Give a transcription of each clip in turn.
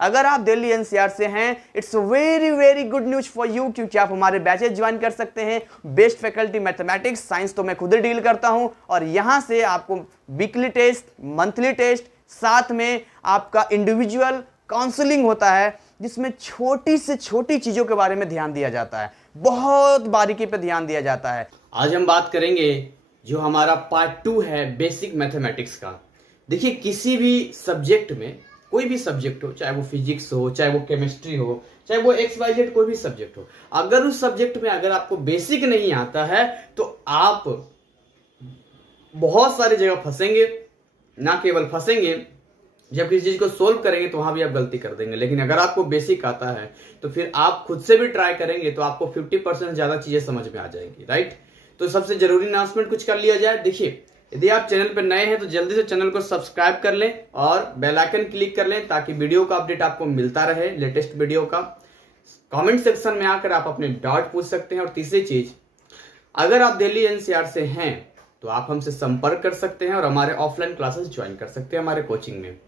अगर आप दिल्ली एनसीआर से हैं, it's very very good news for you, क्योंकि आप हमारे बैचेज ज्वाइन कर सकते हैं। बेस्ट फैकल्टी मैथमेटिक्स साइंस तो मैं खुद ही डील करता हूं, और यहां से आपको वीकली टेस्ट, मंथली टेस्ट, साथ में आपका इंडिविजुअल काउंसलिंग होता है, जिसमें छोटी से छोटी चीजों के बारे में ध्यान दिया जाता है, बहुत बारीकी पे ध्यान दिया जाता है। आज हम बात करेंगे जो हमारा पार्ट 2 है बेसिक मैथमेटिक्स का। देखिए, किसी भी सब्जेक्ट में, कोई भी सब्जेक्ट हो, चाहे वो फिजिक्स हो, चाहे वो केमिस्ट्री हो, चाहे वो XYZ कोई भी सब्जेक्ट हो, अगर उस सब्जेक्ट में अगर आपको बेसिक नहीं आता है तो आप बहुत सारी जगह फंसेंगे। ना केवल फंसेंगे, जब किसी चीज को सोल्व करेंगे तो वहां भी आप गलती कर देंगे। लेकिन अगर आपको बेसिक आता है तो फिर आप खुद से भी ट्राई करेंगे तो आपको 50% ज्यादा चीजें समझ में आ जाएंगी, राइट। तो सबसे जरूरी अनाउंसमेंट कुछ कर लिया जाए। देखिए, यदि आप चैनल पर नए हैं तो जल्दी से चैनल को सब्सक्राइब कर लें और बेल आइकन क्लिक कर लें, ताकि वीडियो का अपडेट आपको मिलता रहे, लेटेस्ट वीडियो का। कमेंट सेक्शन में आकर आप अपने डाउट पूछ सकते हैं। और तीसरी चीज, अगर आप दिल्ली एनसीआर से हैं तो आप हमसे संपर्क कर सकते हैं और हमारे ऑफलाइन क्लासेस ज्वाइन कर सकते हैं हमारे कोचिंग में।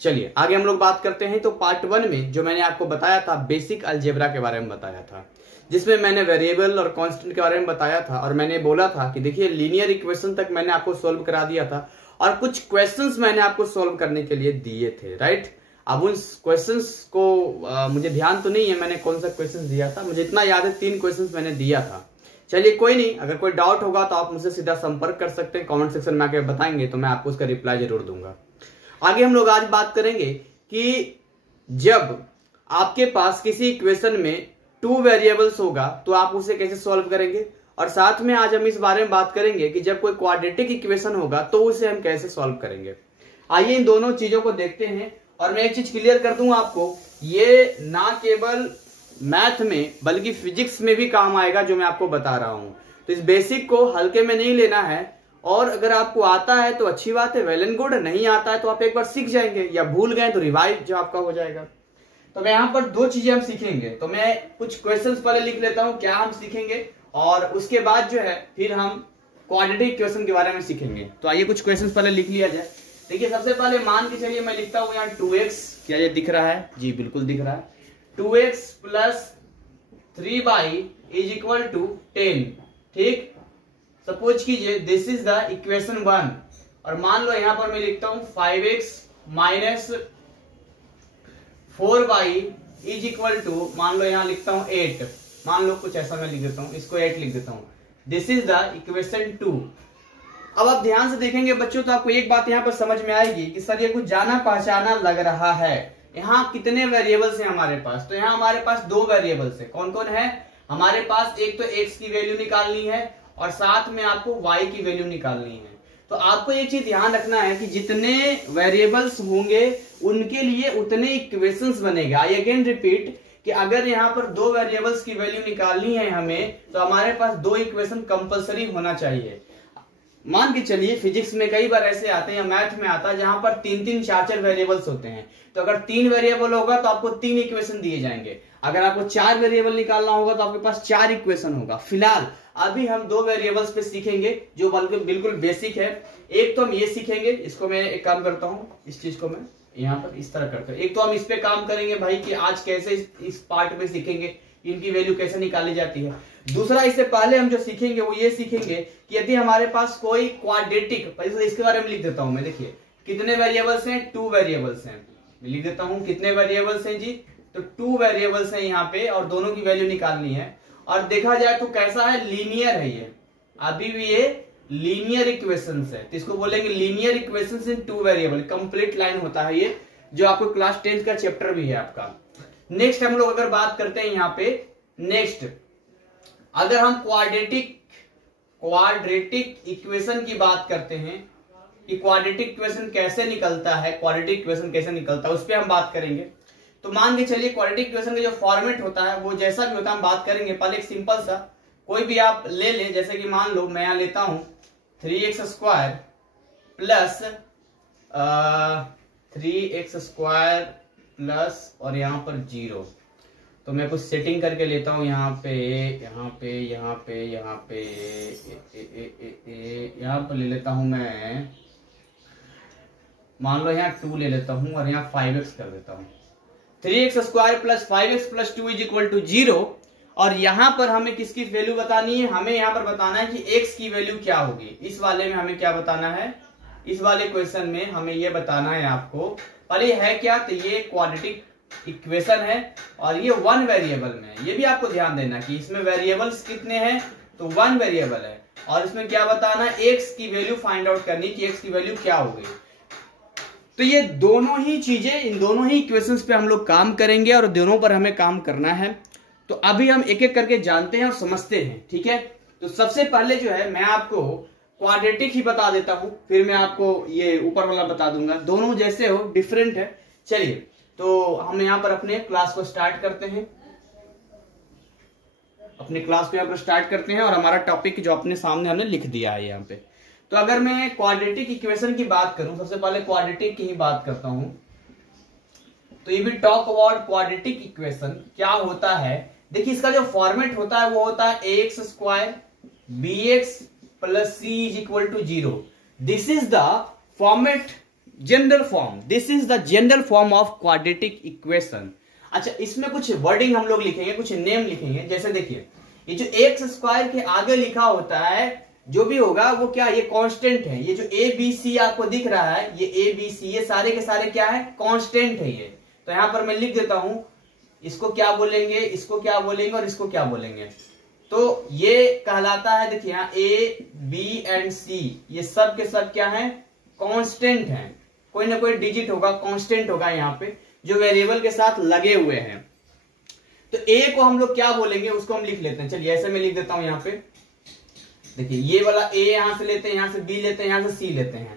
चलिए आगे हम लोग बात करते हैं। तो पार्ट 1 में जो मैंने आपको बताया था, बेसिक अलजेब्रा के बारे में बताया था, जिसमें मैंने वेरिएबल और कांस्टेंट के बारे में बताया था, और मैंने बोला था कि देखिए, लीनियर इक्वेशन तक मैंने आपको सोल्व करा दिया था, और कुछ क्वेश्चंस मैंने आपको सोल्व करने के लिए दिए थे, राइट। अब उन क्वेश्चंस को मुझे ध्यान तो नहीं है मैंने कौन सा क्वेश्चन दिया था, मुझे इतना याद है 3 क्वेश्चन मैंने दिया था। चलिए कोई नहीं, अगर कोई डाउट होगा तो आप मुझसे सीधा संपर्क कर सकते हैं, कॉमेंट सेक्शन में आके बताएंगे तो मैं आपको उसका रिप्लाई जरूर दूंगा। आगे हम लोग आज बात करेंगे कि जब आपके पास किसी इक्वेशन में 2 वेरिएबल्स होगा तो आप उसे कैसे सॉल्व करेंगे, और साथ में आज हम इस बारे में बात करेंगे कि जब कोई क्वाड्रेटिक इक्वेशन होगा तो उसे हम कैसे सॉल्व करेंगे। आइए इन दोनों चीजों को देखते हैं। और मैं एक चीज क्लियर कर दूं आपको, ये ना केवल मैथ में बल्कि फिजिक्स में भी काम आएगा जो मैं आपको बता रहा हूं। तो इस बेसिक को हल्के में नहीं लेना है, और अगर आपको आता है तो अच्छी बात है, वेल एंड गुड। नहीं आता है तो आप एक बार सीख जाएंगे, या भूल गए तो रिवाइज जो आपका हो जाएगा। तो मैं यहाँ पर 2 चीजें हम सीखेंगे। तो मैं कुछ क्वेश्चंस पहले लिख लेता हूं क्या हम सीखेंगे, और उसके बाद जो है फिर हम क्वाड्रेटिक इक्वेशन के बारे में सीखेंगे। तो आइए कुछ क्वेश्चंस पहले लिख लिया जाए। देखिए, सबसे पहले मान के चलिए मैं लिखता हूं यहाँ 2x, क्या ये दिख रहा है? जी बिल्कुल दिख रहा है। 2x + 3y = 10, ठीक। सपोज कीजिए दिस इज द इक्वेशन 1, और मान लो यहां पर मैं लिखता हूं 5x - 4y = मान लो यहां लिखता हूं 8, मान लो कुछ ऐसा मैं लिख देता हूं, इसको 8 लिख देता हूं। This is the equation 2। अब आप ध्यान से देखेंगे बच्चों तो आपको एक बात यहां पर समझ में आएगी कि सर ये कुछ जाना पहचाना लग रहा है। यहाँ कितने वेरिएबल्स हैं हमारे पास? तो यहाँ हमारे पास 2 वेरिएबल्स है। कौन कौन है हमारे पास? एक तो x की वैल्यू निकालनी है, और साथ में आपको y की वैल्यू निकालनी है। तो आपको एक चीज ध्यान रखना है कि जितने वेरिएबल्स होंगे उनके लिए उतने इक्वेशंस बनेगा। आई अगेन रिपीट कि अगर यहाँ पर 2 वेरिएबल्स की वैल्यू निकालनी है हमें, तो हमारे पास 2 इक्वेशन कंपलसरी होना चाहिए। मान के चलिए फिजिक्स में कई बार ऐसे आते हैं, या मैथ में आता है, जहां पर 3-3, 4-4 वेरिएबल्स होते हैं। तो अगर 3 वेरिएबल होगा तो आपको 3 इक्वेशन दिए जाएंगे। अगर आपको 4 वेरिएबल निकालना होगा तो आपके पास 4 इक्वेशन होगा। फिलहाल अभी हम 2 वेरिएबल्स पे सीखेंगे जो बिल्कुल बेसिक है। एक तो हम ये सीखेंगे, इसको मैं एक काम करता हूँ, इस चीज को मैं यहाँ पर इस तरह करता हूँ। एक तो हम इस पे काम करेंगे भाई कि आज कैसे इस पार्ट में सीखेंगे इनकी वैल्यू कैसे निकाली जाती है। दूसरा, इससे पहले हम जो सीखेंगे वो ये सीखेंगे कि यदि हमारे पास कोई क्वाड्रेटिक, इसके बारे में लिख देता हूं मैं। देखिए कितने वेरिएबल्स हैं? 2 वेरिएबल्स हैं। मैं लिख देता हूं कितने वेरिएबल्स हैं जी, तो 2 वेरिएबल्स हैं यहाँ पे, और दोनों की वैल्यू निकालनी है। और देखा जाए तो कैसा है? लीनियर है ये, अभी भी ये लीनियर इक्वेशंस है। तो इसको बोलेंगे लीनियर इक्वेशंस इन 2 वेरिएबल। कंप्लीट लाइन होता है ये, जो आपको क्लास 10th का चैप्टर भी है आपका। नेक्स्ट हम लोग अगर बात करते हैं यहाँ पे, नेक्स्ट अगर हम क्वाड्रेटिक इक्वेशन की बात करते हैं कि क्वाड्रेटिक इक्वेशन कैसे निकलता है, क्वाड्रेटिक इक्वेशन कैसे निकलता है, उस पर हम बात करेंगे। तो मान के चलिए क्वाड्रेटिक इक्वेशन का जो फॉर्मेट होता है वो जैसा भी होता है हम बात करेंगे। पहले एक सिंपल सा कोई भी आप ले लें, जैसे कि मान लो मैं यहां लेता हूं 3x² प्लस 3x² प्लस और यहां पर 0। तो मैं कुछ सेटिंग करके लेता हूं यहाँ पे यहाँ पर ले लेता हूं मैं, मान लो यहाँ 2 ले लेता हूं और यहाँ 5x कर देता हूं। 3x² plus 5x plus 2 is equal to 0। और यहां पर हमें किसकी वैल्यू बतानी है, हमें यहां पर बताना है कि x की वैल्यू क्या होगी। इस वाले में हमें क्या बताना है, इस वाले क्वेश्चन में हमें यह बताना है आपको। और ये है क्या, तो ये क्वाड्रेटिक इक्वेशन है और ये 1 वेरिएबल में है। ये भी आपको ध्यान देना कि इसमें वेरिएबल्स कितने हैं, तो 1 वेरिएबल है। और इसमें क्या बताना है, x की वैल्यू फाइंड आउट करनी कि x की वैल्यू क्या होगी। तो ये दोनों ही चीजें, इन दोनों ही इक्वेशंस पे हम लोग काम करेंगे और दोनों पर हमें काम करना है। तो अभी हम एक एक करके जानते हैं और समझते हैं, ठीक है। तो सबसे पहले जो है मैं आपको क्वाड्रेटिक ही बता देता हूं, फिर मैं आपको ये ऊपर वाला बता दूंगा। दोनों जैसे हो, डिफरेंट है। चलिए तो हम यहां पर अपने क्लास को स्टार्ट करते हैं, अपने क्लास को यहां पर स्टार्ट करते हैं और हमारा टॉपिक जो अपने सामने हमने लिख दिया है यहाँ पे। तो अगर मैं क्वाड्रेटिक इक्वेशन की बात करूं, सबसे पहले क्वाड्रेटिक की ही बात करता हूं। तो ये भी टॉक अबाउट क्वाड्रेटिक इक्वेशन क्या होता है। देखिए इसका जो फॉर्मेट होता है वो होता है ax² bx plus c is equal to 0। This is the format, general form, this is the general form of quadratic equation. अच्छा, इसमें कुछ वर्डिंग हम लोग लिखेंगे, कुछ नेम लिखेंगे। जैसे देखिए ये जो x² के आगे लिखा होता है जो भी होगा वो क्या, ये कांस्टेंट है। ये जो a b c आपको दिख रहा है, ये a b c, ये सारे के सारे क्या है, कांस्टेंट है ये। तो यहां पर मैं लिख देता हूं, इसको क्या बोलेंगे, इसको क्या बोलेंगे और इसको क्या बोलेंगे। तो ये कहलाता है, देखिए यहाँ a b एंड c ये सब के सब क्या है, कांस्टेंट हैं। कोई ना कोई डिजिट होगा, कांस्टेंट होगा यहाँ पे जो वेरिएबल के साथ लगे हुए हैं। तो a को हम लोग क्या बोलेंगे उसको हम लिख लेते हैं। चलिए ऐसे मैं लिख देता हूं यहाँ पे। देखिए ये वाला a यहां से लेते हैं, यहां से b लेते हैं, यहां से c लेते हैं।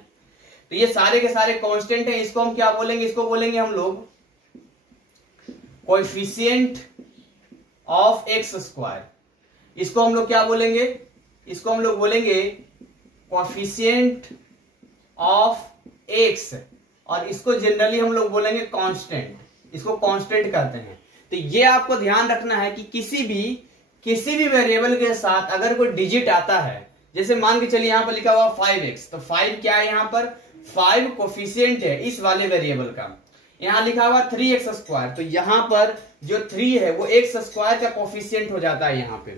तो ये सारे के सारे कांस्टेंट हैं। इसको हम क्या बोलेंगे, इसको बोलेंगे हम लोग कोएफिशिएंट ऑफ x²। इसको हम लोग क्या बोलेंगे, इसको हम लोग बोलेंगे कोएफिशिएंट ऑफ x। और इसको जनरली हम लोग बोलेंगे कांस्टेंट, इसको कांस्टेंट कहते हैं। तो ये आपको ध्यान रखना है कि किसी भी वेरिएबल के साथ अगर कोई डिजिट आता है, जैसे मान के चलिए यहां पर लिखा हुआ 5x, तो 5 क्या है, यहां पर 5 कोएफिशिएंट है इस वाले वेरिएबल का। यहां लिखा हुआ 3x², तो यहां पर जो 3 है वो x² का कोएफिशिएंट हो जाता है यहां पे।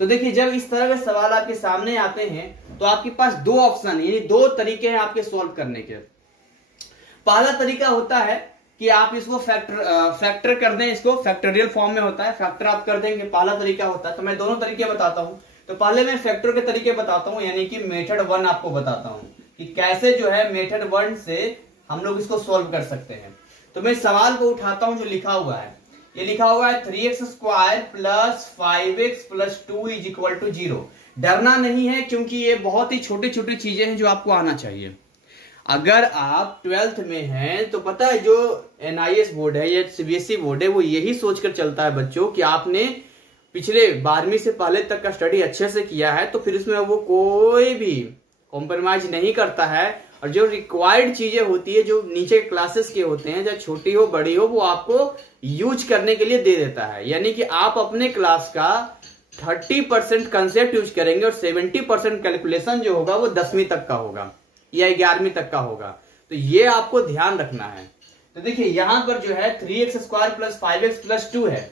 तो देखिए जब इस तरह के सवाल आपके सामने आते हैं तो आपके पास दो ऑप्शन है, यानी दो तरीके हैं आपके सॉल्व करने के। पहला तरीका होता है कि आप इसको फैक्टर कर दें, इसको फैक्टोरियल फॉर्म में होता है, फैक्टर आप कर देंगे, पहला तरीका होता है। तो मैं दोनों तरीके बताता हूं। तो पहले मैं फैक्टर के तरीके बताता हूं, यानी कि मेथड 1 आपको बताता हूं कि कैसे जो है मेथड 1 से हम लोग इसको सॉल्व कर सकते हैं। तो मैं सवाल को उठाता हूं जो लिखा हुआ है, ये लिखा हुआ है 3x² plus 5x plus 2 is equal to 0। डरना नहीं है क्योंकि ये बहुत ही छोटी छोटी चीजें हैं जो आपको आना चाहिए। अगर आप 12th में हैं तो पता है जो NIS बोर्ड है या CBSE बोर्ड है वो यही सोचकर चलता है बच्चों कि आपने पिछले 12वीं से पहले तक का स्टडी अच्छे से किया है, तो फिर उसमें वो कोई भी कॉम्प्रोमाइज नहीं करता है। और जो रिक्वायर्ड चीजें होती है, जो नीचे क्लासेस के होते हैं, चाहे छोटी हो बड़ी हो, वो आपको यूज करने के लिए दे देता है। यानी कि आप अपने क्लास का 30% कंसेप्ट यूज करेंगे और 70% कैलकुलेशन जो होगा वो 10वीं तक का होगा या 11वीं तक का होगा। तो ये आपको ध्यान रखना है। तो देखिए यहां पर जो है 3x² प्लस 5x प्लस 2 है,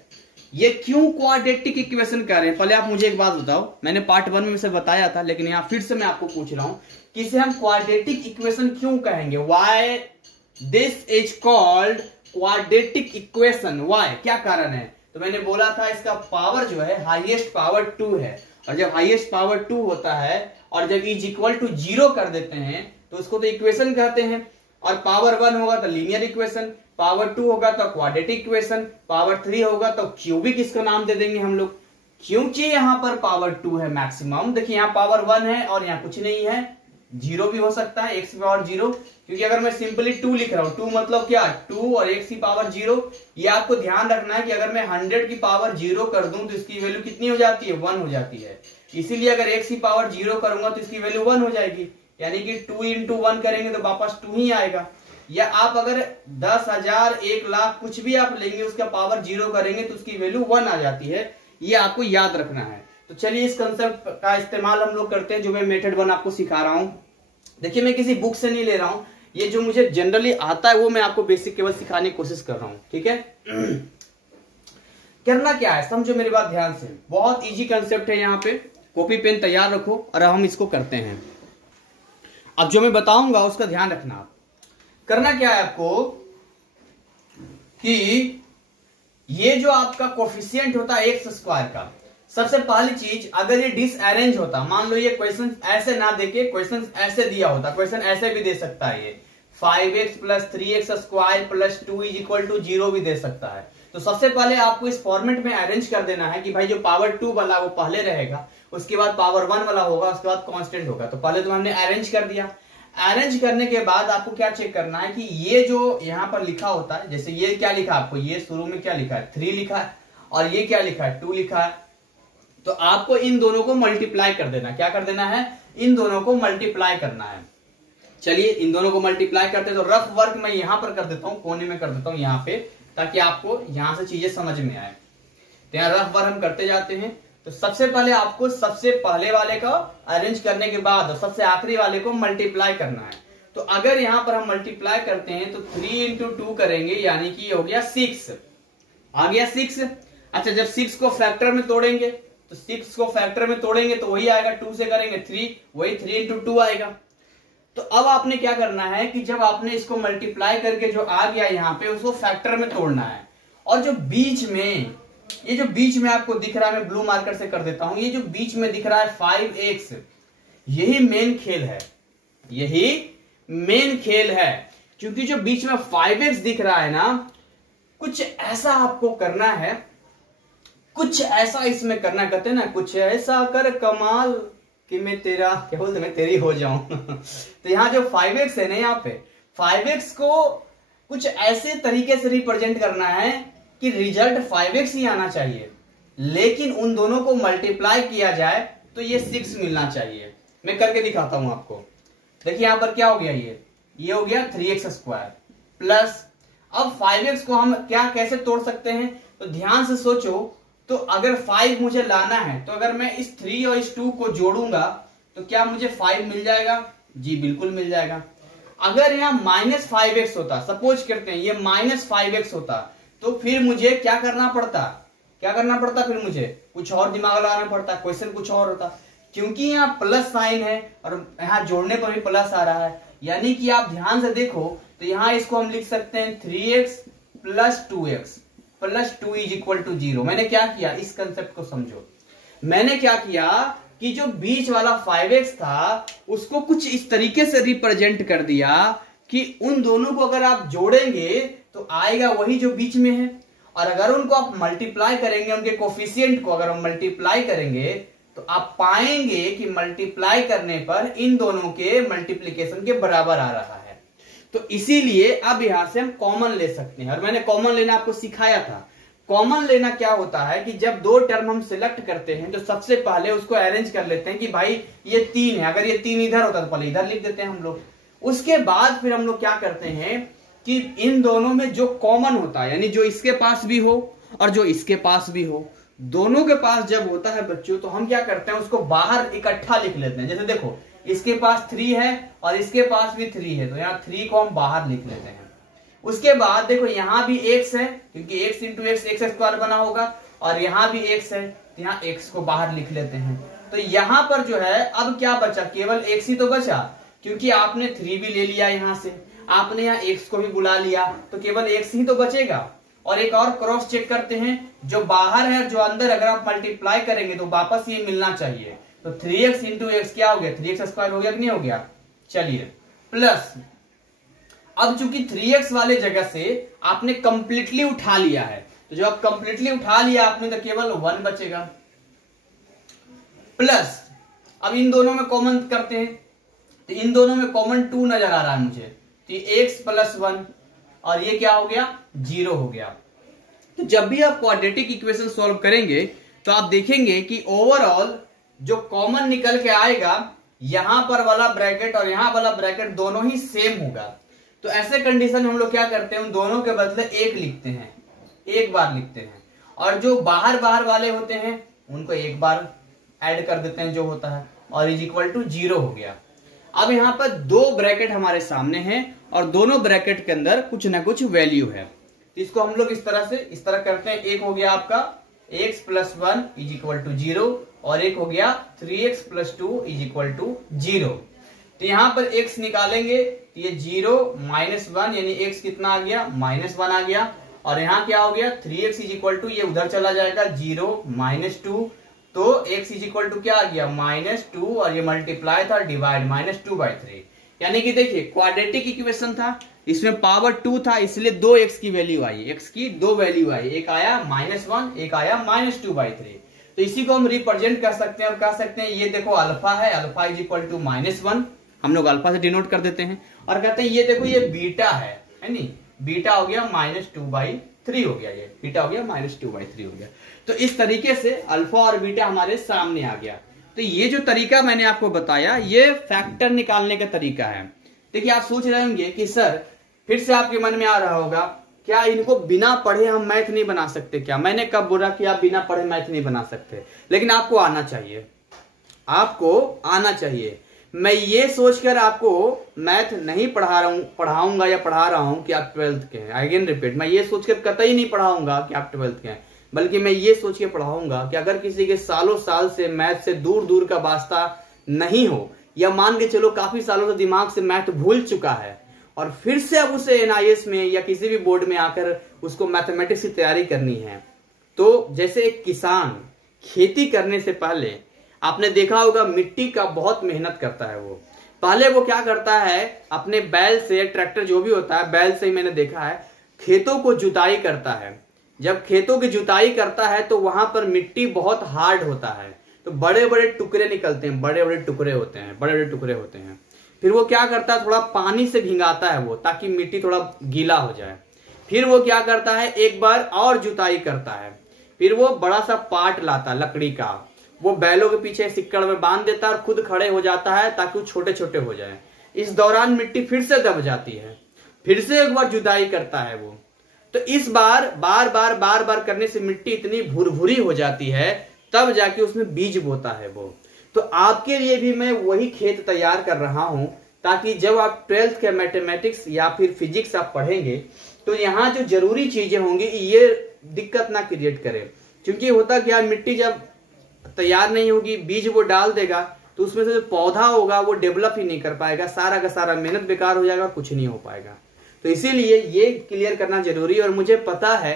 ये क्यों क्वाड्रेटिक इक्वेशन कर रहे हैं। पहले आप मुझे एक बात बताओ, मैंने पार्ट 1 में इसे बताया था लेकिन यहां फिर से मैं आपको पूछ रहा हूं कि इसे हम क्वाड्रेटिक इक्वेशन क्यों कहेंगे। Why this is called quadratic equation, why, क्या कारण है। तो मैंने बोला था इसका पावर जो है हाईएस्ट पावर 2 है, और जब हाईएस्ट पावर 2 होता है और जब इज इक्वल टू 0 कर देते हैं तो उसको तो इक्वेशन कहते हैं। और पावर 1 होगा तो लीनियर इक्वेशन, पावर 2 होगा तो क्वाड्रेटिक इक्वेशन, पावर 3 होगा तो क्यूबिक इसका नाम दे देंगे हम लोग, क्योंकि यहां पर पावर 2 है मैक्सिमम। देखिए यहां पावर 1 है और यहां कुछ नहीं है, 0 भी हो सकता है, x की पावर 0, क्योंकि अगर मैं सिंपली 2 लिख रहा हूं, 2 मतलब क्या, 2 और x की पावर 0। ये आपको ध्यान रखना है कि अगर मैं 100 की पावर 0 कर दूं तो इसकी वैल्यू कितनी हो जाती है, 1 हो जाती है। इसीलिए अगर x की पावर 0 करूंगा तो इसकी वैल्यू 1 हो जाएगी, यानी कि 2 into 1 करेंगे तो वापस 2 ही आएगा। या आप अगर 10,000, 1,00,000 कुछ भी आप लेंगे उसका पावर 0 करेंगे तो उसकी वैल्यू 1 आ जाती है। ये आपको याद रखना है। तो चलिए इस कंसेप्ट का इस्तेमाल हम लोग करते हैं जो मैं मेथड 1 आपको सिखा रहा हूं। देखिए मैं किसी बुक से नहीं ले रहा हूं, ये जो मुझे जनरली आता है वो मैं आपको बेसिक केवल सिखाने की कोशिश कर रहा हूं, ठीक है। करना क्या है, समझो मेरी बात ध्यान से, बहुत इजी कंसेप्ट है। यहाँ पे कॉपी पेन तैयार रखो और हम इसको करते हैं। अब जो मैं बताऊंगा उसका ध्यान रखना। आप करना क्या है आपको कि ये जो आपका कोफिशिएंट होता है एक्स स्क्वायर का, सबसे पहली चीज, अगर ये डिसअरेंज होता, मान लो ये क्वेश्चन ऐसे ना देके क्वेश्चन ऐसे दिया होता, क्वेश्चन ऐसे भी दे सकता है, ये 5x plus 3x square plus 2 is equal to 0 भी दे सकता है। तो सबसे पहले आपको इस फॉर्मेट में अरेंज कर देना है कि भाई जो पावर 2 वाला वो पहले रहेगा, उसके बाद पावर 1 वाला होगा, उसके बाद कांस्टेंट होगा। तो पहले तो हमने अरेंज कर दिया। अरेंज करने के बाद आपको क्या चेक करना है कि ये जो यहाँ पर लिखा होता है, जैसे ये क्या लिखा आपको, ये शुरू में क्या लिखा है 3 लिखा है, और ये क्या लिखा है 2 लिखा है। तो आपको इन दोनों को मल्टीप्लाई कर देना। क्या कर देना है, इन दोनों को मल्टीप्लाई करना है। चलिए इन दोनों को मल्टीप्लाई करते हैं। तो रफ वर्क मैं यहां पर कर देता हूं, कोने में कर देता हूं यहाँ पे, ताकि आपको यहां से चीजें समझ में आए। तो यहाँ रफ वर्क हम करते जाते हैं। तो सबसे पहले आपको सबसे पहले वाले का अरेंज करने के बाद सबसे आखिरी वाले को मल्टीप्लाई करना है। तो अगर यहां पर हम मल्टीप्लाई करते हैं तो 3 इंटू 2 करेंगे, यानी कि हो गया 6, आ गया 6। अच्छा, जब 6 को फैक्टर में तोड़ेंगे तो 6 को फैक्टर में तोड़ेंगे तो वही आएगा, 2 से करेंगे 3, वही 3 इंटू 2 आएगा। तो अब आपने क्या करना है कि जब आपने इसको मल्टीप्लाई करके जो आ गया यहाँ पे, उसको फैक्टर में तोड़ना है। और जो बीच में, ये जो बीच में आपको दिख रहा है, मैं ब्लू मार्कर से कर देता हूं, ये जो बीच में दिख रहा है 5x, यही मेन खेल है, यही मेन खेल है। क्योंकि जो बीच में 5x दिख रहा है ना, कुछ ऐसा आपको करना है, कुछ ऐसा इसमें करना, कहते हैं ना, कुछ ऐसा कर कमाल कि मैं तेरा, क्या बोलते, मैं तेरी हो जाऊं। तो यहाँ जो 5x है ना, यहाँ पे 5x को कुछ ऐसे तरीके से रिप्रेजेंट करना है कि रिजल्ट 5x ही आना चाहिए, लेकिन उन दोनों को मल्टीप्लाई किया जाए तो ये 6 मिलना चाहिए। मैं करके दिखाता हूं आपको। देखिए यहां पर क्या हो गया, ये हो गया 3x स्क्वायर प्लस, अब 5x को हम क्या कैसे तोड़ सकते हैं, तो ध्यान से सोचो। तो अगर 5 मुझे लाना है, तो अगर मैं इस 3 और इस 2 को जोड़ूंगा तो क्या मुझे 5 मिल जाएगा? जी बिल्कुल मिल जाएगा। अगर यहाँ -5x होता, सपोज करते हैं ये -5x होता, तो फिर मुझे क्या करना पड़ता, फिर मुझे कुछ और दिमाग लगाना पड़ता, क्वेश्चन कुछ और होता। क्योंकि यहाँ प्लस साइन है और यहाँ जोड़ने पर भी प्लस आ रहा है, यानी कि आप ध्यान से देखो तो यहाँ इसको हम लिख सकते हैं 3x plus 2x plus 2 is equal to 0। मैंने क्या किया, इस कंसेप्ट को समझो। मैंने क्या किया कि जो बीच वाला 5x था उसको कुछ इस तरीके से रिप्रेजेंट कर दिया कि उन दोनों को अगर आप जोड़ेंगे तो आएगा वही जो बीच में है, और अगर उनको आप मल्टीप्लाई करेंगे, उनके कोफिशिएंट को अगर हम मल्टीप्लाई करेंगे तो आप पाएंगे कि मल्टीप्लाई करने पर इन दोनों के मल्टीप्लीकेशन के बराबर आ रहा है। तो इसीलिए अब यहां से हम कॉमन ले सकते हैं, और मैंने कॉमन लेना आपको सिखाया था। कॉमन लेना क्या होता है कि जब दो टर्म हम सिलेक्ट करते हैं तो सबसे पहले उसको अरेंज कर लेते हैं कि भाई ये 3 है, अगर ये 3 इधर होता तो पहले इधर लिख देते हैं हम लोग। उसके बाद फिर हम लोग क्या करते हैं कि इन दोनों में जो कॉमन होता है, यानी जो इसके पास भी हो और जो इसके पास भी हो, दोनों के पास जब होता है बच्चों, तो हम क्या करते हैं उसको बाहर इकट्ठा लिख लेते हैं। जैसे देखो इसके पास 3 है और इसके पास भी 3 है, तो यहाँ 3 को हम बाहर लिख लेते हैं। उसके बाद देखो यहाँ भी x है, क्योंकि x into x x square बना होगा, और यहाँ भी x है, तो यहाँ x को बाहर लिख लेते हैं। तो यहाँ पर जो है अब क्या बचा, केवल x ही तो बचा, क्योंकि आपने 3 भी ले लिया, यहाँ से आपने यहाँ x को भी बुला लिया, तो केवल x ही तो बचेगा। और एक और क्रॉस चेक करते हैं, जो बाहर है जो अंदर, अगर आप मल्टीप्लाई करेंगे तो वापस ये मिलना चाहिए। तो 3x इंटू एक्स क्या हो गया, 3x स्क्वायर हो गया कि नहीं हो गया। चलिए प्लस, अब चूंकि 3x वाले जगह से आपने कंप्लीटली उठा लिया है, तो जब आप कंप्लीटली उठा लिया आपने तो केवल 1 बचेगा। प्लस अब इन दोनों में कॉमन करते हैं, तो इन दोनों में कॉमन 2 नजर आ रहा है मुझे, तो x प्लस 1, और ये क्या हो गया 0 हो गया। तो जब भी आप क्वाड्रेटिक इक्वेशन सॉल्व करेंगे तो आप देखेंगे कि ओवरऑल जो कॉमन निकल के आएगा, यहां पर वाला ब्रैकेट और यहां वाला ब्रैकेट दोनों ही सेम होगा। तो ऐसे कंडीशन में हम लोग क्या करते हैं, उन दोनों के बदले 1 लिखते हैं, एक बार लिखते हैं, और जो बाहर बाहर वाले होते हैं उनको एक बार ऐड कर देते हैं जो होता है, और इज इक्वल टू 0 हो गया। अब यहाँ पर दो ब्रैकेट हमारे सामने हैं और दोनों ब्रैकेट के अंदर कुछ ना कुछ वैल्यू है। तो इसको हम लोग इस तरह करते हैं। एक हो गया आपका x + 1 = 0 और एक हो गया 3x + 2 = 0। तो यहाँ पर x निकालेंगे तो ये 0 -1 यानी x कितना आ गया -1 आ गया। और यहाँ क्या हो गया 3x = ये उधर चला जाएगा 0 -2 तो x = क्या आ गया -2 और ये मल्टीप्लाई था डिवाइड -2/3 यानी कि देखिए क्वाड्रेटिक इक्वेशन था, इसमें पावर 2 था इसलिए 2x की वैल्यू आई, x की 2 वैल्यू आई, एक आया -1 एक आया -2/3। तो इसी को हम रिप्रेजेंट कर सकते हैं और कह सकते हैं ये देखो अल्फा है, अल्फा = -1 हम लोग अल्फा से डिनोट कर देते हैं और कहते हैं ये देखो ये बीटा है नहीं, बीटा हो गया -2/3 हो गया, ये बीटा हो गया -2/3 हो गया। तो इस तरीके से अल्फा और बीटा हमारे सामने आ गया। तो ये जो तरीका मैंने आपको बताया ये फैक्टर निकालने का तरीका है। देखिए आप सोच रहे होंगे कि सर फिर से आपके मन में आ रहा होगा क्या इनको बिना पढ़े हम मैथ नहीं बना सकते क्या? मैंने कब बोला कि आप बिना पढ़े मैथ नहीं बना सकते, लेकिन आपको आना चाहिए, आपको आना चाहिए। मैं ये सोचकर आपको मैथ नहीं पढ़ाऊंगा या पढ़ा रहा हूं कि आप 12th के हैं। अगेन रिपीट, मैं ये सोचकर कतई नहीं पढ़ाऊंगा कि आप 12th के हैं, बल्कि मैं ये सोच के पढ़ाऊंगा कि अगर किसी के सालों साल से मैथ से दूर दूर का वास्ता नहीं हो या मान के चलो काफी सालों से दिमाग से मैथ भूल चुका है और फिर से अब उसे NIS में या किसी भी बोर्ड में आकर उसको मैथमेटिक्स की तैयारी करनी है, तो जैसे एक किसान खेती करने से पहले आपने देखा होगा मिट्टी का बहुत मेहनत करता है। वो पहले वो क्या करता है अपने बैल से, ट्रैक्टर जो भी होता है बैल से ही मैंने देखा है, खेतों को जुताई करता है। जब खेतों की जुताई करता है तो वहां पर मिट्टी बहुत हार्ड होता है, तो बड़े बड़े टुकड़े निकलते हैं, बड़े बड़े टुकड़े होते हैं। फिर वो क्या करता है थोड़ा पानी से भिंगाता है वो, ताकि मिट्टी थोड़ा गीला हो जाए। फिर वो क्या करता है एक बार और जुताई करता है, फिर वो बड़ा सा पाट लाता लकड़ी का, वो बैलों के पीछे सिक्कड़ में बांध देता है और खुद खड़े हो जाता है ताकि वो छोटे छोटे हो जाए। इस दौरान मिट्टी फिर से दब जाती है, फिर से एक बार जुताई करता है वो। तो इस बार बार करने से मिट्टी इतनी भुरभुरी हो जाती है तब जाके उसमें बीज बोता है वो। तो आपके लिए भी मैं वही खेत तैयार कर रहा हूं ताकि जब आप 12th के मैथमेटिक्स या फिर फिजिक्स आप पढ़ेंगे तो यहाँ जो जरूरी चीजें होंगी ये दिक्कत ना क्रिएट करे। क्योंकि होता क्या, मिट्टी जब तैयार नहीं होगी, बीज वो डाल देगा तो उसमें से जो पौधा होगा वो डेवलप ही नहीं कर पाएगा, सारा का सारा मेहनत बेकार हो जाएगा, कुछ नहीं हो पाएगा। तो इसीलिए ये क्लियर करना जरूरी है। और मुझे पता है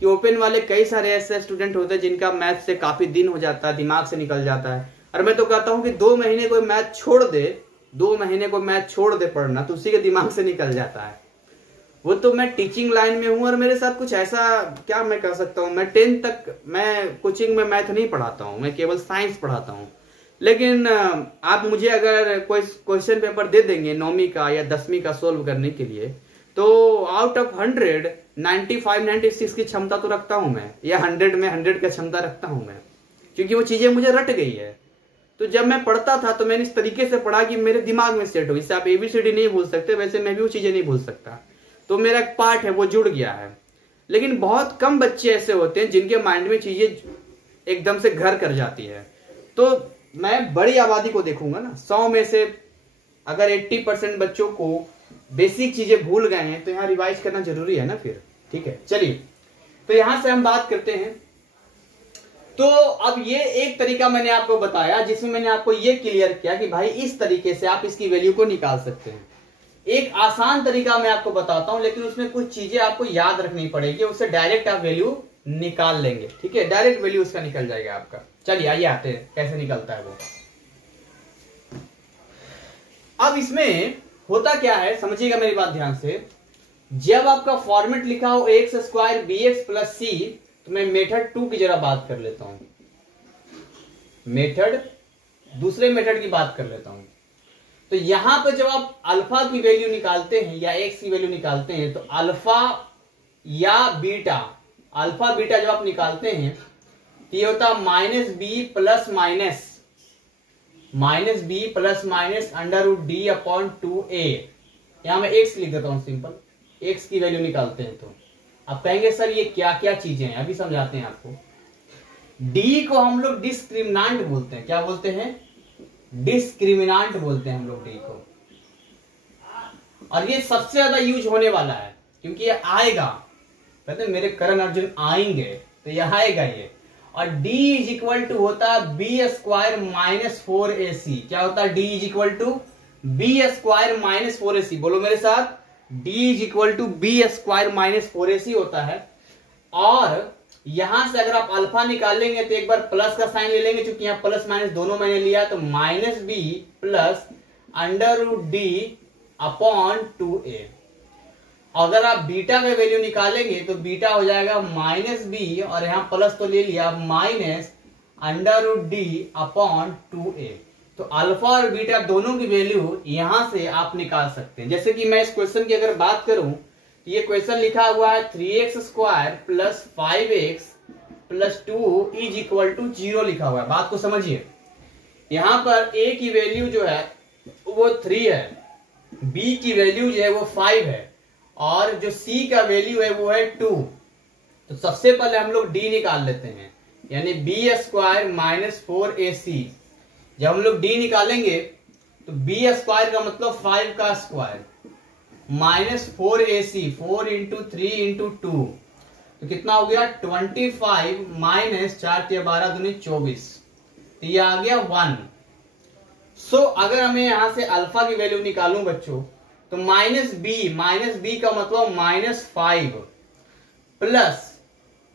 कि ओपन वाले कई सारे ऐसे स्टूडेंट होते हैं जिनका मैथ से काफी दिन हो जाता है, दिमाग से निकल जाता है। और मैं तो कहता हूं कि 2 महीने कोई मैथ छोड़ दे, 2 महीने को मैथ छोड़ दे पढ़ना, तो उसी के दिमाग से निकल जाता है। वो तो मैं टीचिंग लाइन में हूं और मेरे साथ कुछ ऐसा क्या मैं कह सकता हूं, मैं 10th तक मैं कोचिंग में मैथ नहीं पढ़ाता हूं, मैं केवल साइंस पढ़ाता हूं। लेकिन आप मुझे अगर कोई क्वेश्चन पेपर दे देंगे 9वीं का या 10वीं का सोल्व करने के लिए, तो आउट ऑफ 100 95-96 की क्षमता तो रखता हूं मैं, या 100 में 100 का क्षमता रखता हूं मैं, क्योंकि वो चीजें मुझे रट गई है। तो जब मैं पढ़ता था तो मैंने इस तरीके से पढ़ा कि मेरे दिमाग में सेट हो। इससे आप ABCD नहीं भूल सकते, वैसे मैं भी वो चीजें नहीं भूल सकता, तो मेरा एक पार्ट है वो जुड़ गया है। लेकिन बहुत कम बच्चे ऐसे होते हैं जिनके माइंड में चीजें एकदम से घर कर जाती है। तो मैं बड़ी आबादी को देखूंगा ना, 100 में से अगर 80% बच्चों को बेसिक चीजें भूल गए हैं तो यहाँ रिवाइज करना जरूरी है ना फिर। ठीक है, चलिए तो यहां से हम बात करते हैं। तो अब ये एक तरीका मैंने आपको बताया जिसमें मैंने आपको ये क्लियर किया कि भाई इस तरीके से आप इसकी वैल्यू को निकाल सकते हैं। एक आसान तरीका मैं आपको बताता हूं, लेकिन उसमें कुछ चीजें आपको याद रखनी पड़ेगी, उससे डायरेक्ट आप वैल्यू निकाल लेंगे। ठीक है, डायरेक्ट वैल्यू उसका निकल जाएगा आपका। चलिए आइए आते हैं कैसे निकलता है वो। अब इसमें होता क्या है समझिएगा मेरी बात ध्यान से। जब आपका फॉर्मेट लिखा हो x² bx + c, तो मैं मेथड 2 की जरा बात कर लेता हूं, दूसरे मेथड की बात कर लेता हूं। तो यहां पर जब आप अल्फा की वैल्यू निकालते हैं या x की वैल्यू निकालते हैं तो अल्फा बीटा जब आप निकालते हैं तो ये होता है -b ± √d/2a। यहां मैं x लिख देता हूं, सिंपल x की वैल्यू निकालते हैं। तो आप कहेंगे सर ये क्या क्या चीजें हैं, अभी समझाते हैं आपको। d को हम लोग डिस्क्रिमिनेंट बोलते हैं। क्या बोलते हैं? डिस्क्रिमिनांट बोलते हैं हम लोग डी को। और ये सबसे ज्यादा यूज होने वाला है क्योंकि ये आएगा, कहते हैं मेरे करण अर्जुन आएंगे, तो ये आएगा ये। और d इज इक्वल टू होता है बी स्क्वायर माइनस 4ac। क्या होता है? d is equal to b square minus 4ac। बोलो मेरे साथ, d is equal to b square minus 4ac होता है। और यहां से अगर आप अल्फा निकालेंगे तो एक बार प्लस का साइन ले लेंगे, क्योंकि यहां प्लस माइनस दोनों मैंने लिया, तो minus b plus under root d upon 2a। अगर आप बीटा का वैल्यू निकालेंगे तो बीटा हो जाएगा माइनस बी, और यहां प्लस तो ले लिया, minus under root d upon 2a। तो अल्फा और बीटा दोनों की वैल्यू यहां से आप निकाल सकते हैं। जैसे कि मैं इस क्वेश्चन की अगर बात करूं तो ये क्वेश्चन लिखा हुआ है 3x square plus 5x plus 2 is equal to 0 लिखा हुआ है। बात को समझिए, यहां पर a की वैल्यू जो है वो 3 है, b की वैल्यू जो है वो 5 है, और जो c का वैल्यू है वो है 2। तो सबसे पहले हम लोग d निकाल लेते हैं, यानी बी स्क्वायर माइनस 4ac। जब हम लोग d निकालेंगे तो बी स्क्वायर का मतलब 5 का square minus 4ac, 4 into 3 into 2, तो कितना हो गया 25 माइनस 4 के 12 दूनी 24, तो ये आ गया 1। सो अगर हमें यहां से अल्फा की वैल्यू निकालूं बच्चों, तो माइनस बी का मतलब minus 5 plus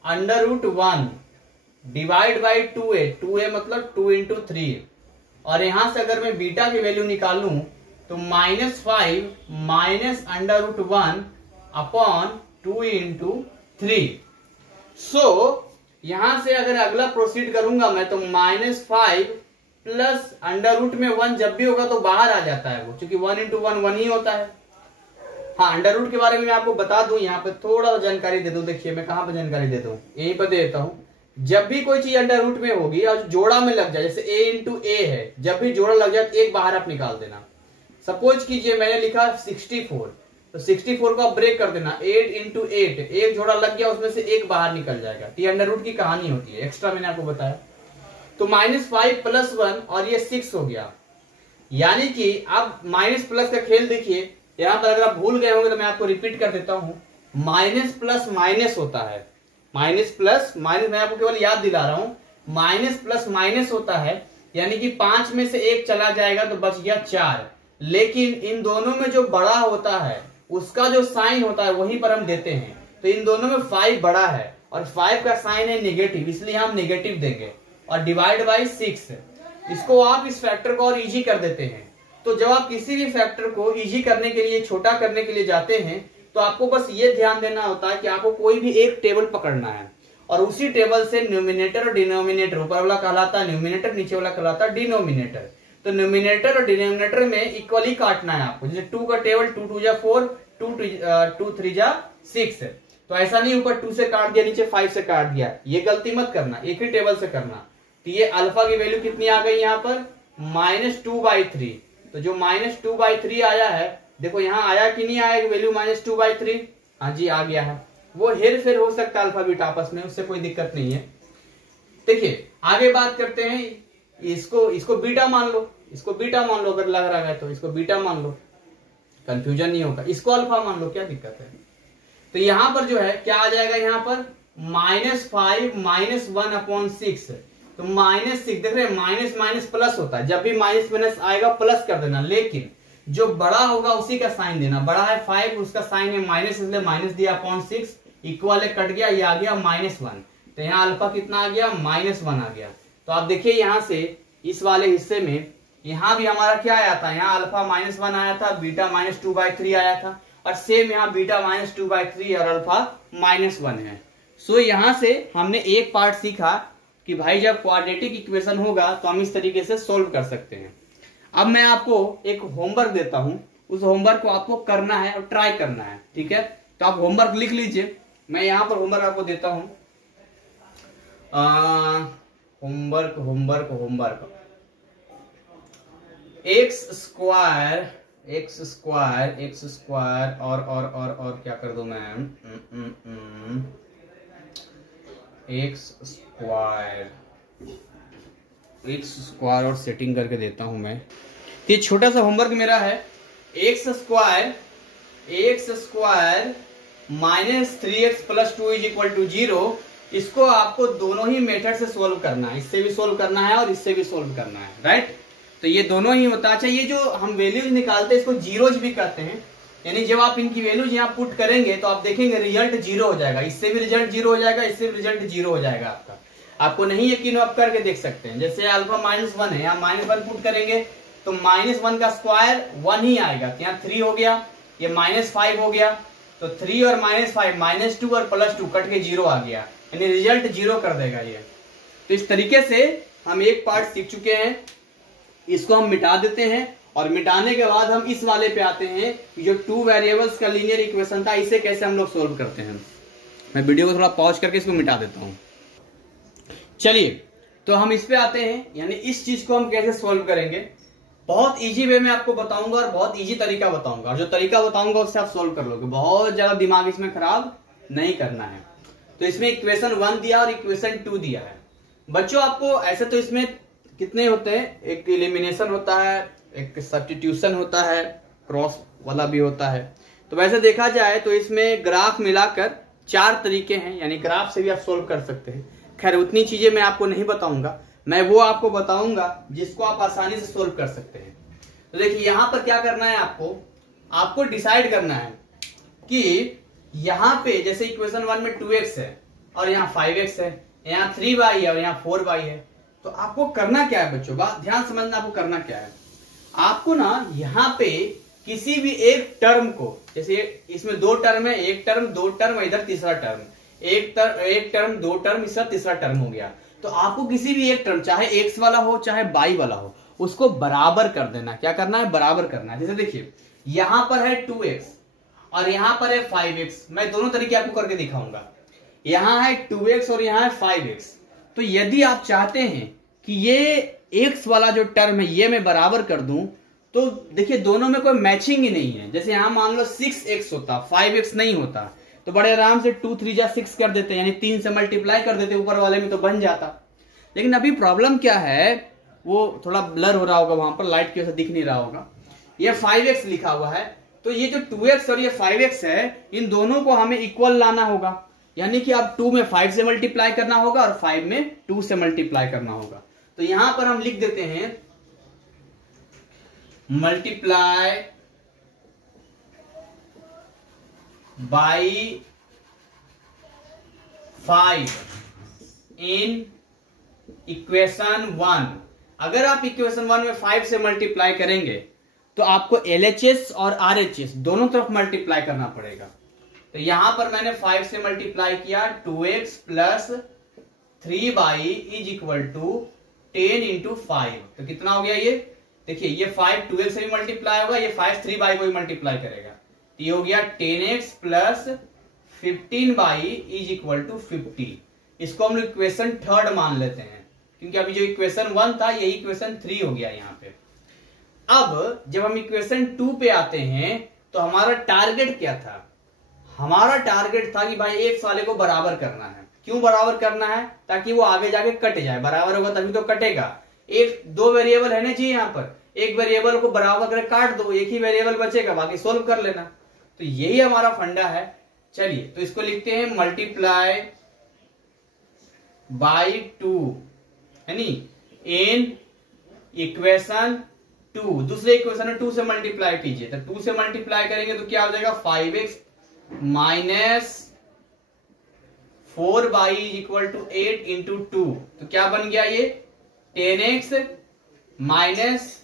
under root 1 divide by 2a मतलब 2 इंटू 3। और यहां से अगर मैं बीटा की वैल्यू निकालूं तो minus 5 minus under root 1 upon 2 into 3। So यहां से अगर अगला प्रोसीड करूंगा मैं तो माइनस 5 प्लस अंडर रूट में 1 जब भी होगा तो बाहर आ जाता है वो, क्योंकि 1 इंटू 1 1 ही होता है। हाँ, अंडर रूट के बारे में मैं आपको बता दूं, यहाँ पे थोड़ा जानकारी दे दूं। देखिए मैं कहां पे जानकारी देता हूं, यहीं पर दे देता हूं। जब भी कोई चीज अंडर रूट में होगी और जोड़ा में लग जाए, जैसे a इंटू ए है, जब भी जोड़ा लग जाए तो एक बाहर आप निकाल देना। सपोज कीजिए मैंने लिखा 64, तो 64 को आप ब्रेक कर देना, 8 इंटू 8, एक जोड़ा लग गया उसमें से एक बाहर निकल जाएगा। ये अंडर रूट की कहानी होती है, एक्स्ट्रा मैंने आपको बताया। तो माइनस 5 प्लस 1 और ये 6 हो गया। यानी कि आप माइनस प्लस का खेल देखिए, यहां पर अगर आप भूल गए होंगे तो मैं आपको रिपीट कर देता हूं। माइनस प्लस माइनस होता है, माइनस प्लस माइनस, मैं आपको केवल याद दिला रहा हूं। माइनस प्लस माइनस होता है, यानी कि 5 में से एक चला जाएगा तो बच गया 4। लेकिन इन दोनों में जो बड़ा होता है उसका जो साइन होता है वहीं पर हम देते हैं। तो इन दोनों में 5 बड़ा है और 5 का साइन है नेगेटिव, इसलिए हम नेगेटिव देंगे। और डिवाइड बाई 6, इसको आप इस फैक्टर को और इजी कर देते हैं। तो जब आप किसी भी फैक्टर को इजी करने के लिए, छोटा करने के लिए जाते हैं, तो आपको बस ये ध्यान देना होता है कि आपको कोई भी एक टेबल पकड़ना है और उसी टेबल से न्यूमिनेटर और डिनोमिनेटर, ऊपर वाला कहलाता है न्यूमिनेटर, नीचे वाला कहलाता है डिनोमिनेटर। तो न्यूमिनेटर और डिनोमिनेटर में इक्वली काटना है आपको। जैसे 2 का टेबल 2 2 जा 4, 2 3 जा 6। तो ऐसा नहीं ऊपर 2 से काट दिया, नीचे 5 से काट दिया, ये गलती मत करना, एक ही टेबल से करना। तो ये अल्फा की वैल्यू कितनी आ गई यहाँ पर, -2/3। तो जो -2/3 आया है, देखो यहाँ आया कि नहीं आया वैल्यू -2/3? हाँ जी आ गया है। वो हेर फेर हो सकता है अल्फा बीटा आपस में, उससे कोई दिक्कत नहीं है। देखिए आगे बात करते हैं, इसको बीटा मान लो, इसको बीटा मान लो, अगर लग रहा है तो इसको बीटा मान लो, कंफ्यूजन नहीं होगा। इसको अल्फा मान लो, क्या दिक्कत है? तो यहां पर जो है क्या आ जाएगा, यहाँ पर -5 -1/6। तो -6 देख रहे हैं, माइनस माइनस प्लस होता है, जब भी माइनस माइनस आएगा प्लस कर देना, लेकिन जो बड़ा होगा उसी का साइन देना। बड़ा है 5, उसका साइन है माइनस, इसलिए माइनस दिया अपॉन 6, इक्वल है, कट गया, ये आ गया -1। तो यहाँ अल्फा कितना आ गया, -1 आ गया। तो आप देखिए यहां से इस वाले हिस्से में, यहां भी हमारा क्या आया था, यहाँ अल्फा -1 आया था, बीटा -2/3 आया था, और सेम यहाँ बीटा -2/3 और अल्फा -1 है। सो यहां से हमने एक पार्ट सीखा कि भाई जब क्वाड्रेटिक इक्वेशन होगा तो हम इस तरीके से सोल्व कर सकते हैं। अब मैं आपको एक होमवर्क देता हूं, उस होमवर्क को आपको करना है और ट्राई करना है, ठीक है? तो आप होमवर्क लिख लीजिए, मैं यहां पर होमवर्क आपको देता हूं। Homework homework homework x square और क्या कर दूं मैं, एक्स स्क्वायर एक्स स्क्वायर और सेटिंग करके देता हूं मैं। तो ये छोटा सा होमवर्क मेरा है, x square minus 3x plus 2 is equal to 0। इसको आपको दोनों ही मेथड से सोल्व करना है, इससे भी सोल्व करना है और इससे भी सोल्व करना है, राइट। तो ये दोनों ही होता है। अच्छा, ये जो हम वैल्यूज निकालते हैं इसको जीरोज भी कहते हैं, यानी जब आप इनकी वैल्यूज यहाँ पुट करेंगे तो आप देखेंगे रिजल्ट 0 हो जाएगा, इससे भी रिजल्ट 0 हो जाएगा, इससे भी रिजल्ट 0 हो जाएगा आपका। आपको नहीं यकीन हो आप करके देख सकते हैं। जैसे अल्फा -1 है, यहाँ -1 पुट करेंगे तो -1 का स्क्वायर 1 ही आएगा, तो यहाँ 3 हो गया, ये -5 हो गया, तो 3 और -5 -2 और +2 कट के 0 आ गया, यानी रिजल्ट 0 कर देगा ये। तो इस तरीके से हम एक पार्ट सीख चुके हैं, इसको हम मिटा देते हैं और मिटाने के बाद हम इस वाले पे आते हैं कि जो 2 वेरिएबल्स का लीनियर इक्वेशन था, इसे कैसे हम लोग सोल्व करते हैं। मैं वीडियो को थोड़ा पॉज करके इसको मिटा देता हूं। चलिए, तो हम इस पे आते हैं, यानी इस चीज को हम कैसे सोल्व करेंगे। बहुत इजी वे में आपको बताऊंगा और बहुत इजी तरीका बताऊंगा, और जो तरीका बताऊंगा उससे आप सोल्व कर लोगे, बहुत ज्यादा दिमाग इसमें खराब नहीं करना है। तो इसमें इक्वेशन 1 दिया और इक्वेशन 2 दिया है। बच्चों आपको ऐसे तो इसमें कितने होते हैं, एक एलिमिनेशन होता है, एक सब्स्टिट्यूशन होता है, क्रॉस वाला भी होता है। तो वैसे देखा जाए तो इसमें ग्राफ मिलाकर 4 तरीके हैं, यानी ग्राफ से भी आप सोल्व कर सकते हैं। खैर उतनी चीजें मैं आपको नहीं बताऊंगा, मैं वो आपको बताऊंगा जिसको आप आसानी से सोल्व कर सकते हैं। तो देखिए यहां पर क्या करना है, आपको डिसाइड करना है कि यहां पे जैसे इक्वेशन 1 में 2x है और यहाँ 5x है, यहाँ 3y है और यहाँ 4y है। तो आपको करना क्या है बच्चों, बात ध्यान समझना, आपको करना क्या है, आपको ना यहाँ पे किसी भी एक टर्म को, जैसे इसमें 2 टर्म है, एक टर्म 2 टर्म, इधर तीसरा टर्म, एक टर्म 2 टर्म, इसका तीसरा टर्म हो गया। तो आपको किसी भी एक टर्म, चाहे x वाला हो चाहे y वाला हो, उसको बराबर कर देना। क्या करना है, बराबर करना है। जैसे देखिए यहां पर है 2x और यहां पर है 5x, मैं दोनों तरीके आपको करके दिखाऊंगा। यहां है 2x और यहां है 5x। तो यदि आप चाहते हैं कि ये x वाला जो टर्म है ये मैं बराबर कर दूं, तो देखिए दोनों में कोई मैचिंग ही नहीं है। जैसे यहां मान लो 6x होता, 5x नहीं होता, तो बड़े आराम से 2 3 जा 6 कर देते, यानी 3 से मल्टीप्लाई कर देते ऊपर वाले में, तो बन जाता। लेकिन अभी प्रॉब्लम क्या है, वो थोड़ा ब्लर हो रहा होगा, वहां पर लाइट की वजह से दिख नहीं रहा होगा। ये 5x लिखा हुआ है, तो ये जो 2x और ये 5x है, इन दोनों को हमें इक्वल लाना होगा, यानी कि अब 2 में 5 से मल्टीप्लाई करना होगा और 5 में 2 से मल्टीप्लाई करना होगा। तो यहां पर हम लिख देते हैं मल्टीप्लाई बाई 5 इन इक्वेशन 1। अगर आप इक्वेशन 1 में 5 से मल्टीप्लाई करेंगे तो आपको LHS और RHS दोनों तरफ मल्टीप्लाई करना पड़ेगा। तो यहां पर मैंने 5 से मल्टीप्लाई किया, 2x plus 3y is equal to 10 into 5। तो कितना हो गया ये, देखिए ये 5 2x से भी मल्टीप्लाई होगा, ये 5 3y को भी मल्टीप्लाई करेगा, तो ये हो गया 10x plus 15y is equal to 50। इसको हम लोग इक्वेशन 3 मान लेते हैं, क्योंकि अभी जो इक्वेशन 1 था यही इक्वेशन 3 हो गया यहाँ पे। अब जब हम इक्वेशन 2 पे आते हैं तो हमारा टारगेट क्या था, हमारा टारगेट था कि भाई x वाले को बराबर करना है। क्यों बराबर करना है, ताकि वो आगे जाके कट जाए, बराबर होगा तभी तो कटेगा। 2 वेरिएबल है ना चाहिए यहाँ पर, एक वेरिएबल को बराबर करके काट दो, एक ही वेरिएबल बचेगा, बाकी सोल्व कर लेना। तो यही हमारा फंडा है। चलिए तो इसको लिखते हैं मल्टीप्लाई बाई 2, यानी इन इक्वेशन 2, दूसरे इक्वेशन में 2 से मल्टीप्लाई कीजिए, तो 2 से मल्टीप्लाई करेंगे तो क्या हो जाएगा 5x minus 4y equal to 8 into 2। तो क्या बन गया ये 10x minus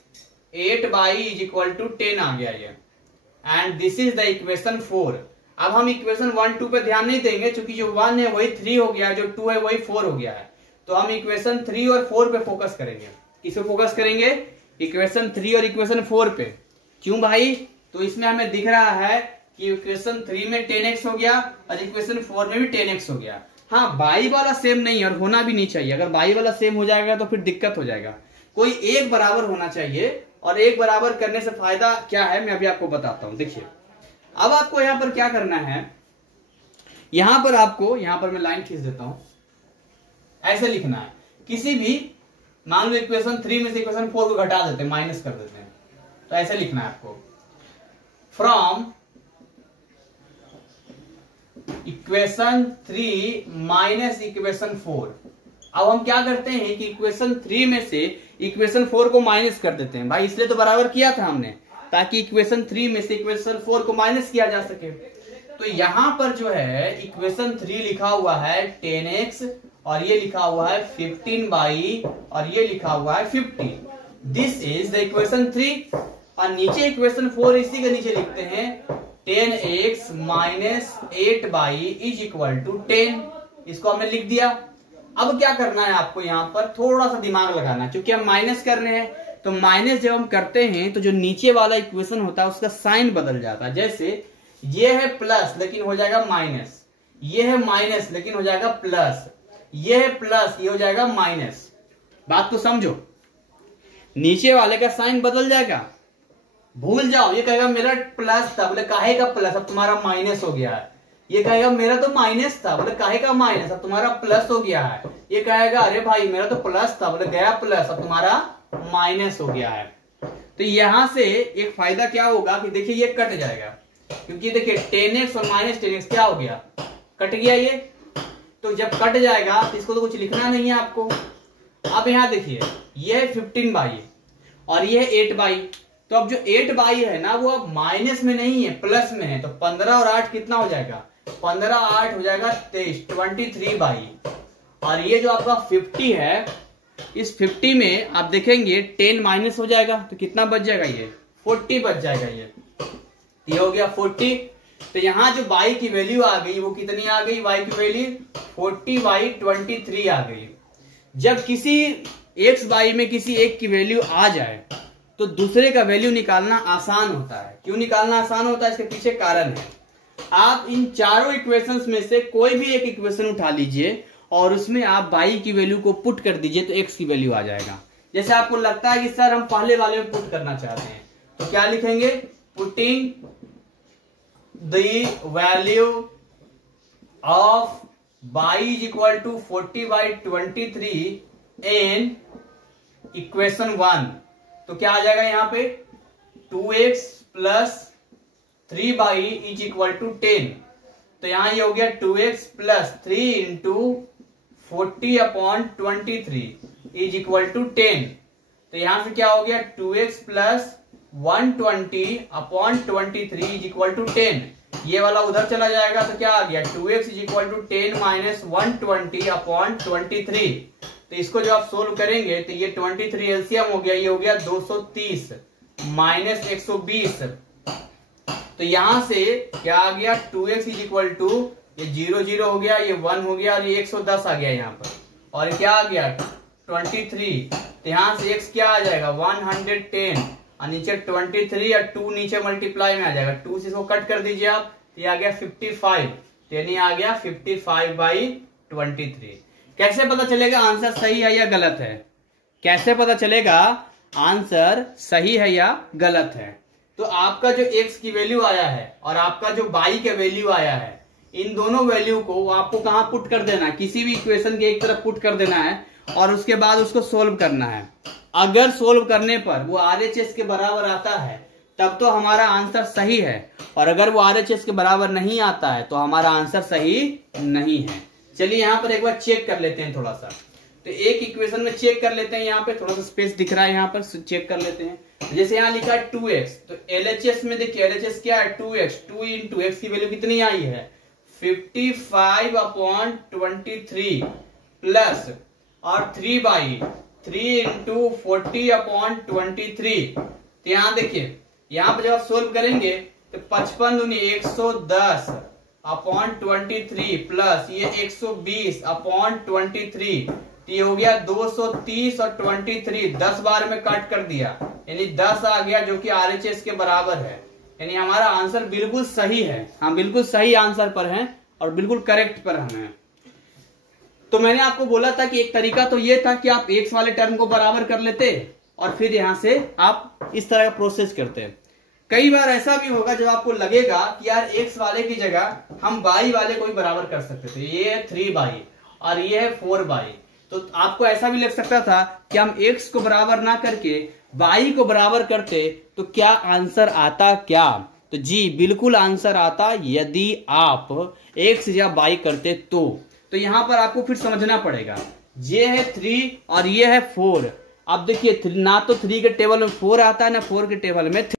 8y is equal to 10 आ गया ये, and this is the equation 4। अब हम इक्वेशन 1 2 पे ध्यान नहीं देंगे, क्योंकि जो 1 है वही 3 हो गया, जो 2 है वही 4 हो गया है। तो हम इक्वेशन 3 और 4 पे फोकस करेंगे। किस पे फोकस करेंगे, इक्वेशन 3 और इक्वेशन 4 पे। क्यों भाई, तो इसमें हमें दिख रहा है कि इक्वेशन 3 में 10x हो गया और इक्वेशन 4 में भी 10x हो गया। हाँ बाई वाला सेम नहीं और होना भी नहीं चाहिए, अगर बाई वाला सेम हो जाएगा तो फिर दिक्कत हो जाएगा। कोई एक बराबर होना चाहिए, और एक बराबर करने से फायदा क्या है मैं अभी आपको बताता हूं। देखिए अब आपको यहां पर क्या करना है, यहां पर आपको, यहां पर मैं लाइन खींच देता हूं, ऐसे लिखना है किसी भी मान लो इक्वेशन 3 में से इक्वेशन 4 को घटा देते हैं, माइनस कर देते हैं, तो ऐसे लिखना है आपको, फ्रॉम इक्वेशन 3 माइनस इक्वेशन 4। अब हम क्या करते हैं कि इक्वेशन 3 में से इक्वेशन 4 को माइनस कर देते हैं भाई, इसलिए तो बराबर किया था हमने, ताकि इक्वेशन 3 में से इक्वेशन 4 को माइनस किया जा सके। तो यहां पर जो है इक्वेशन 3 लिखा हुआ है 10x और ये लिखा हुआ है 15y और ये लिखा हुआ है 50। This is the equation 3। और नीचे इक्वेशन 4 इसी के नीचे लिखते हैं 10x minus 8y is equal to 10। इसको हमने लिख दिया। अब क्या करना है आपको, यहाँ पर थोड़ा सा दिमाग लगाना है, क्योंकि हम माइनस कर रहे हैं, तो माइनस जब हम करते हैं तो जो नीचे वाला इक्वेशन होता है उसका साइन बदल जाता है। जैसे ये है प्लस लेकिन हो जाएगा माइनस, ये है माइनस लेकिन हो जाएगा प्लस, ये है प्लस ये हो जाएगा माइनस। बात को समझो, नीचे वाले का साइन बदल जाएगा, भूल जाओ। ये कहेगा मेरा प्लस था, बोले काहे का प्लस, अब तुम्हारा माइनस हो गया है। ये कहेगा मेरा तो माइनस था, बोले काहे का माइनस, अब तुम्हारा प्लस हो गया है। ये कहेगा अरे भाई मेरा तो प्लस था, बोले गया प्लस, अब तुम्हारा माइनस हो गया है। तो यहां से एक फायदा क्या होगा कि देखिए ये कट जाएगा, क्योंकि देखिए 10x और माइनस 10x क्या हो गया, कट गया ये। तो जब कट जाएगा तो इसको तो कुछ लिखना नहीं है आपको। अब यहां देखिए ये है 15y और ये है 8y। तो अब जो 8y है ना वो अब माइनस में नहीं है, प्लस में है। तो 15 और 8 कितना हो जाएगा, 15 8 हो जाएगा 23, 23y। और ये जो आपका 50 है, इस 50 में आप देखेंगे 10 माइनस हो जाएगा तो कितना बच जाएगा, ये 40 बच जाएगा। ये हो गया 40। तो यहां जो y की वैल्यू आ गई वो कितनी आ गई, y की वैल्यू 40/23 आ गई। जब किसी xy में किसी एक की वैल्यू आ जाए तो दूसरे का वैल्यू निकालना आसान होता है। क्यों निकालना आसान होता है, इसके पीछे कारण है। आप इन चारों इक्वेशंस में से कोई भी एक इक्वेशन उठा लीजिए और उसमें आप y की वैल्यू को पुट कर दीजिए तो x की वैल्यू आ जाएगा। जैसे आपको लगता है कि सर हम पहले वाले में पुट करना चाहते हैं, तो क्या लिखेंगे, putting the value of y is equal to 40/23 in equation 1। तो क्या आ जाएगा यहाँ पे 2x plus 3y is equal to 10। तो यहां ये हो गया 2x plus 3 into 40/23 is equal to 10। तो यहां से क्या हो गया 2x plus 120/23 is equal to 10। ये वाला उधर चला जाएगा तो क्या आ गया 2x is equal to 10 minus 120/23। तो इसको जब आप सोल्व करेंगे तो ये 23 एलसीएम हो गया, ये हो गया 230 माइनस 120। तो यहां से क्या आ गया 2x इज इक्वल टू ये 0 0 हो गया, ये 1 हो गया और ये 110 आ गया यहाँ पर। और क्या आ गया 23। तो यहां से x क्या आ जाएगा 110 और नीचे 23 और 2 नीचे मल्टीप्लाई में आ जाएगा, 2 से इसको कट कर दीजिए आप, ये आ गया 55। यानी आ गया 55/23। कैसे पता चलेगा आंसर सही है या गलत है, कैसे पता चलेगा आंसर सही है या गलत है। तो आपका जो x की वैल्यू आया है और आपका जो y का वैल्यू आया है, इन दोनों वैल्यू को आपको कहां पुट कर देना है, किसी भी इक्वेशन के एक तरफ पुट कर देना है और उसके बाद उसको सोल्व करना है। अगर सोल्व करने पर वो RHS के बराबर आता है तब तो हमारा आंसर सही है, और अगर वो RHS के बराबर नहीं आता है तो हमारा आंसर सही नहीं है। चलिए यहां पर एक बार चेक कर लेते हैं थोड़ा सा। तो एक इक्वेशन में चेक कर लेते हैं, यहाँ पे थोड़ा सा स्पेस दिख रहा है, यहाँ पर चेक कर लेते हैं। जैसे यहाँ लिखा है 2x, तो LHS में देखिए LHS क्या है 2x, 2 इंटू x की वैल्यू कितनी आई है 55/23 प्लस और 3 इंटू 40/23। तो यहाँ देखिए यहाँ पर जब आप सोल्व करेंगे तो 55 दूनी 110/23 प्लस ये 120/23, ये हो गया 230 और 23 10 बार में काट कर दिया, यानी 10 आ गया जो कि RHS के बराबर है। यानी हमारा आंसर बिल्कुल सही है, हम बिल्कुल सही आंसर पर हैं और बिल्कुल करेक्ट पर हम हैं। तो मैंने आपको बोला था कि एक तरीका तो ये था कि आप x वाले टर्म को बराबर कर लेते और फिर यहां से आप इस तरह का प्रोसेस करते। कई बार ऐसा भी होगा जब आपको लगेगा कि यार x वाले की जगह हम y वाले को भी बराबर कर सकते थे। ये है 3y और ये है 4y, तो आपको ऐसा भी लग सकता था कि हम x को बराबर ना करके y को बराबर करते तो क्या आंसर आता क्या? तो जी बिल्कुल आंसर आता यदि आप x या y करते तो यहां पर आपको फिर समझना पड़ेगा, ये है 3 और ये है 4। अब देखिए ना तो 3 के टेबल में 4 आता है ना 4 के टेबल में 3